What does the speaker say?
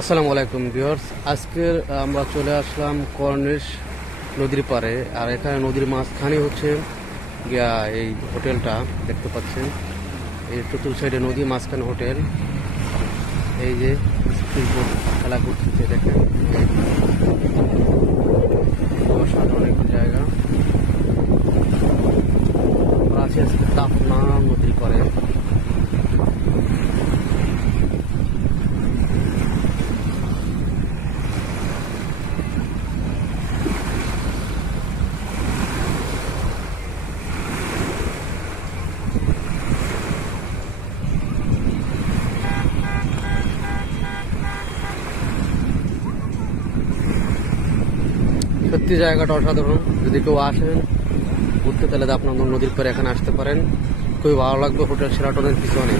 আসসালামু আলাইকুম ভিউয়ার্স। আজকে আমরা চলে আসলাম কর্নিশ নদীর পাড়ে। আর এখানে নদীর মাঝখানে হচ্ছে গিয়া এই হোটেলটা দেখতে পাচ্ছেন। এই চতুর সাইডে নদী, মাঝখানে হোটেল। এই যে স্পিডবোট খেলা করতেছে দেখেন, অসাধারণ একটি জায়গা। আমরা আছি আজকে তাফনা নদীর পাড়ে। সত্যি জায়গাটা অসাধারণ। যদি কেউ আসেন ঘুরতে, তাহলে আপনার নদীর পাড়ে এখানে আসতে পারেন। খুবই ভালো লাগবে। হোটেল শেরাটনের পিছনে